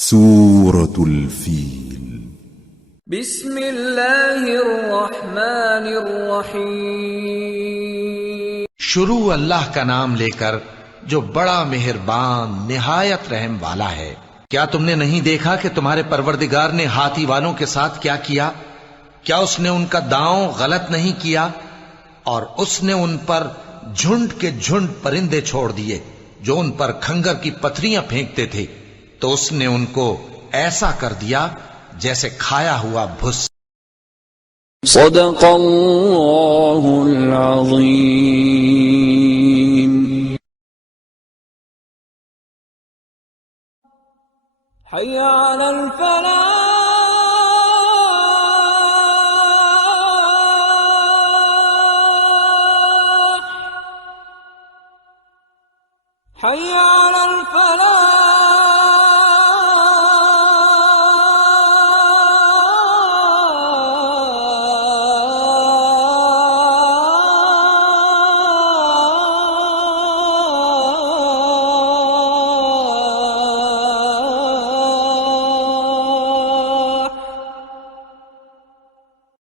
सूरतुल feel. बिस्मिल्लाहिर्रहमानिर्रहीम। शुरू अल्लाह का नाम लेकर जो बड़ा मेहरबान निहायत रहम वाला है। क्या तुमने नहीं देखा कि तुम्हारे परवरदिगार ने हाथी वालों के साथ क्या किया? क्या उसने उनका दांव गलत नहीं किया? और उसने उन पर झुंड के झुंड परिंदे छोड़ दिए जो उन पर खंगर की पथरियां फेंकते थे, तो उसने उनको ऐसा कर दिया जैसे खाया हुआ भुस। सदक़ल्लाहुल अज़ीम। हय्या अलल फलाह।